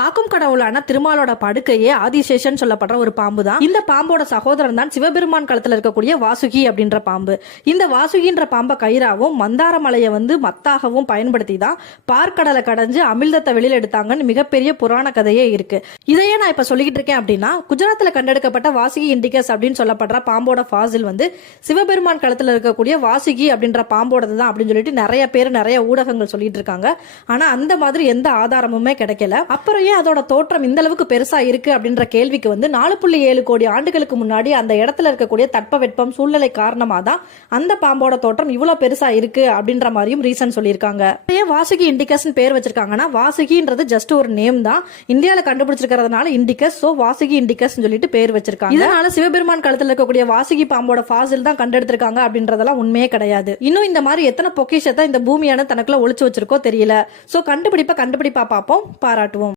காக்கும் கடவுளான திருமாலோட படுக்கையே ஆதிசேஷன் சொல்லப்படுற ஒரு பாம்பு தான். இந்த பாம்போட சகோதரன் தான் சிவபெருமான் களத்துல இருக்கக்கூடிய வாசுகி அப்படின்ற பாம்பு. இந்த வாசுகின்ற பாம்பை கயிறாவும் மந்தார மலையை வந்து மத்தாகவும் பயன்படுத்தி தான் பார்க்கடலை கடைஞ்சு அமிர்தத்தை வெளியில எடுத்தாங்கன்னு மிகப்பெரிய புராண கதையே இருக்கு. இதையே நான் இப்ப சொல்லிக்கிட்டு இருக்கேன் அப்படின்னா குஜராத்தில் கண்டெடுக்கப்பட்ட வாசுகி இண்டிகஸ் அப்படின்னு சொல்லப்படுற பாம்போட ஃபாசில் வந்து சிவபெருமான் களத்துல இருக்கக்கூடிய வாசுகி அப்படின்ற பாம்போடது தான் அப்படின்னு சொல்லிட்டு நிறைய பேர் நிறைய ஊடகங்கள் சொல்லிட்டு இருக்காங்க. ஆனா அந்த மாதிரி எந்த ஆதாரமுமே கிடைக்கல. அப்புறம் ஏன் அதோட தோற்றம் இந்த அளவுக்கு பெருசா இருக்கு அப்படின்ற கேள்விக்கு வந்து நாலு புள்ளி ஏழு கோடி ஆண்டுகளுக்கு முன்னாடி அந்த இடத்துல இருக்கக்கூடிய தட்பவெப்பம் சூழ்நிலை காரணமா தான் அந்த பாம்போட தோற்றம் இவ்வளவு பெருசா இருக்கு அப்படின்ற மாதிரியும் ரீசன் சொல்லியிருக்காங்க. ஏன் வாசுகி இண்டிகஸ்னு பேர் வச்சிருக்காங்கன்னா வாசுகின்றது ஜஸ்ட் ஒரு நேம் தான். இந்தியாவில் கண்டுபிடிச்சிருக்கிறதுனால இண்டிகஸ் சோ வாசுகி இண்டிகஸ் சொல்லிட்டு பேர் வச்சிருக்காங்க. இதனால சிவபெருமான் காலத்தில் இருக்கக்கூடிய வாசுகி பாம்போட ஃபாசில் தான் கண்டெடுத்திருக்காங்க அப்படின்றதெல்லாம் உண்மையே கிடையாது. இன்னும் இந்த மாதிரி எத்தனை பொக்கிஷத்தை இந்த பூமியான தனக்குள்ள ஒழிச்சு வச்சிருக்கோ தெரியல. சோ கண்டுபிடிப்பை கண்டுபிடிப்பா பார்ப்போம். பாராட்டுவோம்.